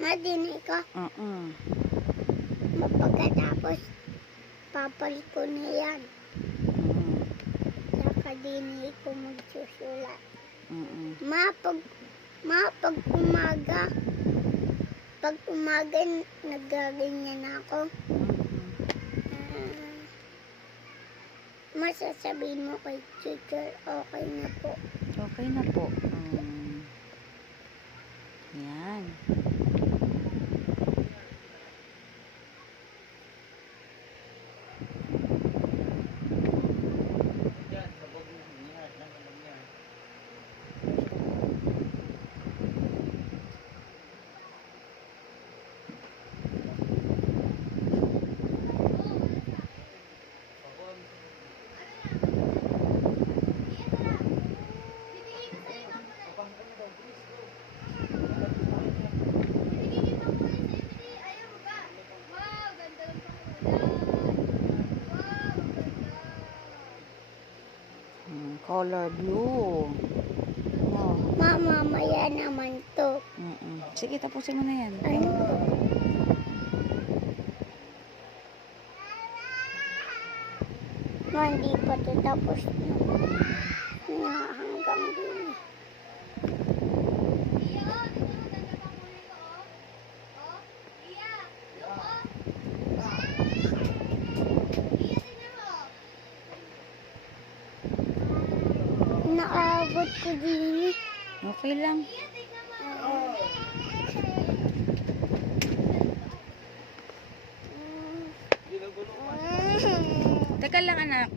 Madini ko. Pagkatapos, papalit ko na yan. Saka dini ko magsusulat. Pag umaga, nagaganyan ako. Masasabihin mo kay teacher, okay na po. Okay na po. Yan. Color blue. No. Mamamaya naman to. Sige, tapusin mo na yan. Ano to? Hindi pa ito tapos na hanggang din. Naabot ko din. Okay lang. Teka lang, anak.